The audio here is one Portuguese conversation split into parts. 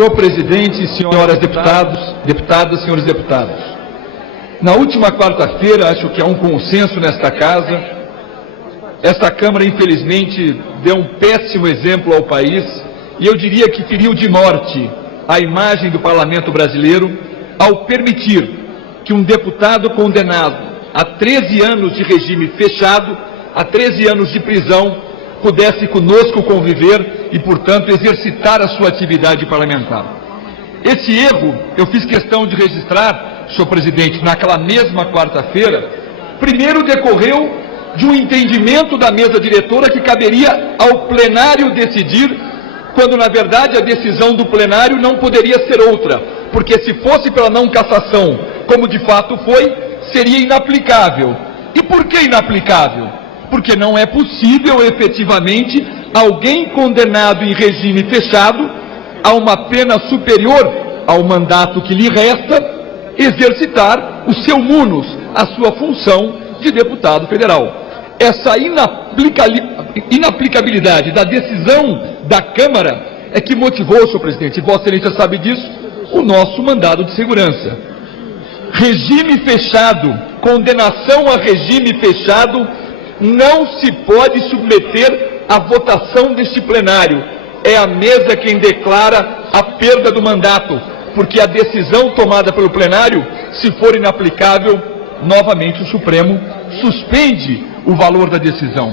Senhor presidente, senhoras deputadas, senhores deputados, na última quarta-feira, acho que há um consenso nesta casa, esta Câmara, infelizmente, deu um péssimo exemplo ao país, e eu diria que feriu de morte a imagem do parlamento brasileiro ao permitir que um deputado condenado a 13 anos de regime fechado, a 13 anos de prisão, pudesse conosco conviver e, portanto, exercitar a sua atividade parlamentar. Esse erro eu fiz questão de registrar, senhor presidente, naquela mesma quarta-feira. Primeiro, decorreu de um entendimento da mesa diretora que caberia ao plenário decidir, quando na verdade a decisão do plenário não poderia ser outra, porque se fosse pela não cassação, como de fato foi, seria inaplicável. E por que inaplicável? Porque não é possível, efetivamente, alguém condenado em regime fechado, a uma pena superior ao mandato que lhe resta, exercitar o seu munus, a sua função de deputado federal. Essa inaplicabilidade da decisão da Câmara é que motivou, senhor presidente, e Vossa Excelência sabe disso, o nosso mandado de segurança. Regime fechado, condenação a regime fechado, não se pode submeter à votação deste plenário. É a mesa quem declara a perda do mandato, porque a decisão tomada pelo plenário, se for inaplicável, novamente o Supremo suspende o valor da decisão.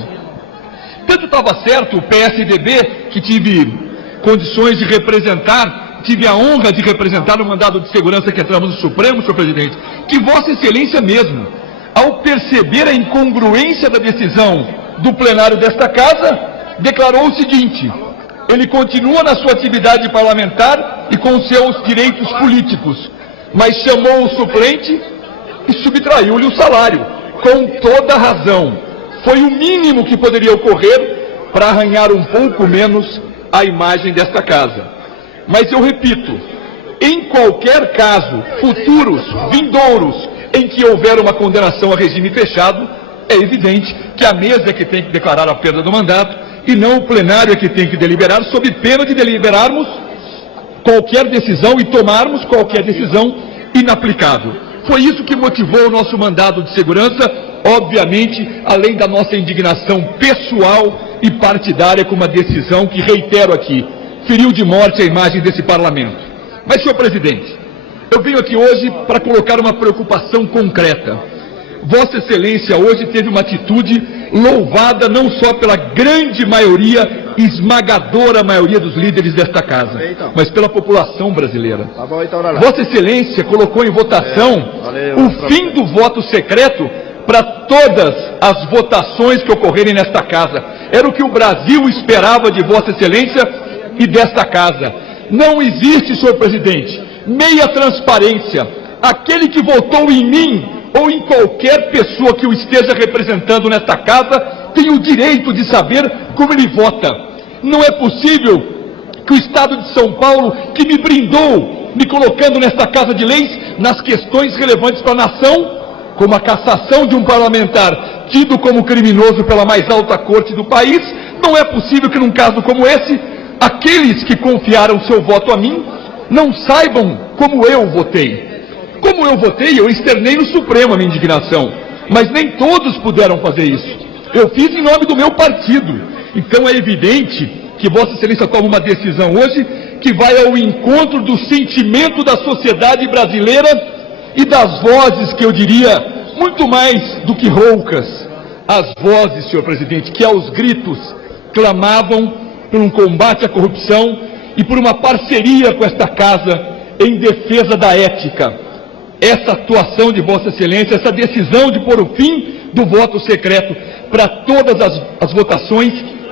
Tanto estava certo o PSDB, que tive condições de representar, tive a honra de representar no mandado de segurança que entramos no Supremo, senhor presidente, que Vossa Excelência mesmo, ao perceber a incongruência da decisão do plenário desta casa, declarou o seguinte: ele continua na sua atividade parlamentar e com seus direitos políticos, mas chamou o suplente e subtraiu-lhe o salário, com toda a razão. Foi o mínimo que poderia ocorrer para arranhar um pouco menos a imagem desta casa. Mas eu repito, em qualquer caso, futuros, vindouros, em que houver uma condenação a regime fechado, é evidente que a mesa é que tem que declarar a perda do mandato e não o plenário é que tem que deliberar, sob pena de deliberarmos qualquer decisão e tomarmos qualquer decisão inaplicável. Foi isso que motivou o nosso mandado de segurança, obviamente, além da nossa indignação pessoal e partidária com uma decisão que, reitero aqui, feriu de morte a imagem desse parlamento. Mas, senhor presidente, eu venho aqui hoje para colocar uma preocupação concreta. Vossa Excelência hoje teve uma atitude louvada não só pela grande maioria, esmagadora maioria dos líderes desta casa, mas pela população brasileira. Vossa Excelência colocou em votação o fim do voto secreto para todas as votações que ocorrerem nesta casa. Era o que o Brasil esperava de Vossa Excelência e desta casa. Não existe, senhor presidente, meia transparência. Aquele que votou em mim ou em qualquer pessoa que o esteja representando nesta casa tem o direito de saber como ele vota. Não é possível que o Estado de São Paulo, que me brindou, me colocando nesta casa de leis, nas questões relevantes para a nação, como a cassação de um parlamentar tido como criminoso pela mais alta corte do país, não é possível que num caso como esse, aqueles que confiaram seu voto a mim, não saibam como eu votei. Como eu votei, eu externei no Supremo a minha indignação, mas nem todos puderam fazer isso. Eu fiz em nome do meu partido. Então é evidente que Vossa Excelência toma uma decisão hoje que vai ao encontro do sentimento da sociedade brasileira e das vozes, que eu diria, muito mais do que roucas, as vozes, senhor presidente, que aos gritos clamavam por um combate à corrupção e por uma parceria com esta casa em defesa da ética. Essa atuação de Vossa Excelência, essa decisão de pôr o fim do voto secreto para todas as votações,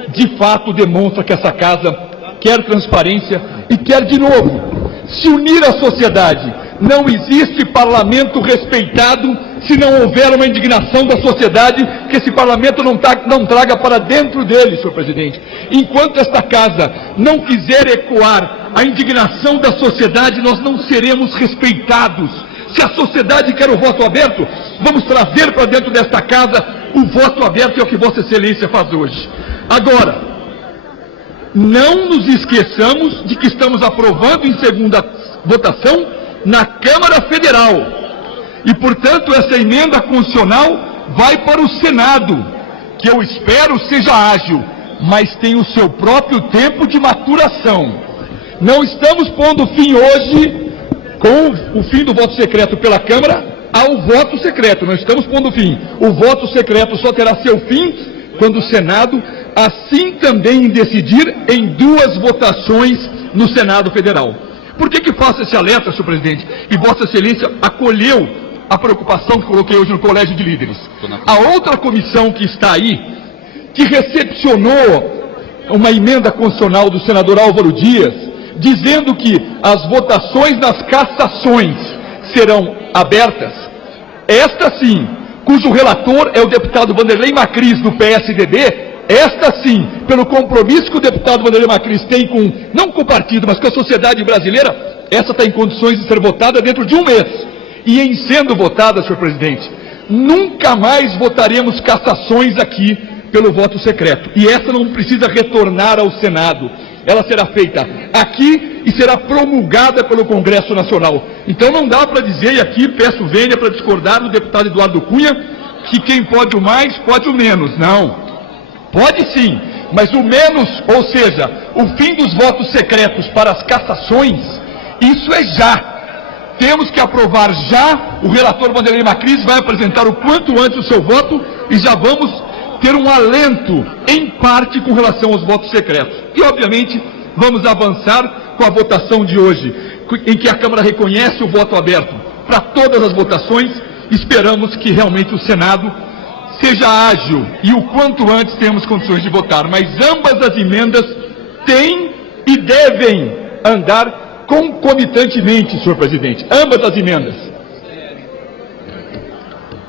de fato demonstra que essa casa quer transparência e quer, de novo, se unir à sociedade. Não existe parlamento respeitado se não houver uma indignação da sociedade que esse parlamento não traga para dentro dele, senhor presidente. Enquanto esta casa não quiser ecoar a indignação da sociedade, nós não seremos respeitados. Se a sociedade quer o voto aberto, vamos trazer para dentro desta casa o voto aberto, é o que Vossa Excelência faz hoje. Agora, não nos esqueçamos de que estamos aprovando em segunda votação na Câmara Federal. E, portanto, essa emenda constitucional vai para o Senado, que eu espero seja ágil, mas tem o seu próprio tempo de maturação. Não estamos pondo fim hoje, com o fim do voto secreto pela Câmara, ao voto secreto. Não estamos pondo fim. O voto secreto só terá seu fim quando o Senado assim também decidir em 2 votações no Senado Federal. Por que faço esse alerta, senhor presidente? E Vossa Excelência acolheu a preocupação que coloquei hoje no Colégio de Líderes. A outra comissão que está aí, que recepcionou uma emenda constitucional do senador Álvaro Dias, dizendo que as votações nas cassações serão abertas, esta sim, cujo relator é o deputado Vanderlei Macris, do PSDB, esta sim, pelo compromisso que o deputado Vanderlei Macris tem com, não com o partido, mas com a sociedade brasileira, essa está em condições de ser votada dentro de 1 mês. E em sendo votada, senhor presidente, nunca mais votaremos cassações aqui pelo voto secreto. E essa não precisa retornar ao Senado. Ela será feita aqui e será promulgada pelo Congresso Nacional. Então não dá para dizer, e aqui peço vênia para discordar do deputado Eduardo Cunha, que quem pode o mais, pode o menos. Não. Pode sim, mas o menos, ou seja, o fim dos votos secretos para as cassações, isso é já. Temos que aprovar já, o relator Vanderlei Macris vai apresentar o quanto antes o seu voto e já vamos ter um alento, em parte, com relação aos votos secretos. E, obviamente, vamos avançar com a votação de hoje, em que a Câmara reconhece o voto aberto para todas as votações. Esperamos que realmente o Senado seja ágil e o quanto antes tenhamos condições de votar. Mas ambas as emendas têm e devem andar concomitantemente, senhor presidente. Ambas as emendas.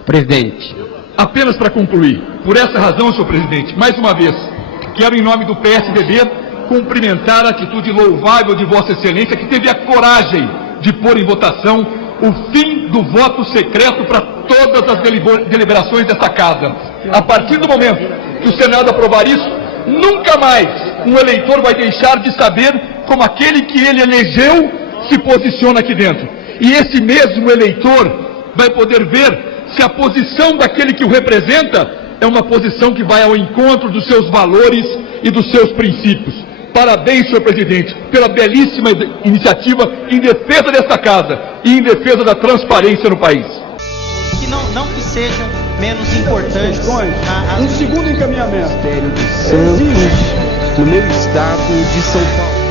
Presidente. Apenas para concluir, por essa razão, senhor presidente, mais uma vez, quero em nome do PSDB cumprimentar a atitude louvável de Vossa Excelência, que teve a coragem de pôr em votação o fim do voto secreto para todas as deliberações desta Casa. A partir do momento que o Senado aprovar isso, nunca mais um eleitor vai deixar de saber como aquele que ele elegeu se posiciona aqui dentro. E esse mesmo eleitor vai poder ver se a posição daquele que o representa é uma posição que vai ao encontro dos seus valores e dos seus princípios. Parabéns, senhor presidente, pela belíssima iniciativa em defesa desta Casa e em defesa da transparência no país. Que não que sejam menos importantes. Um segundo encaminhamento. Ministério de Santos, no meu estado de São Paulo.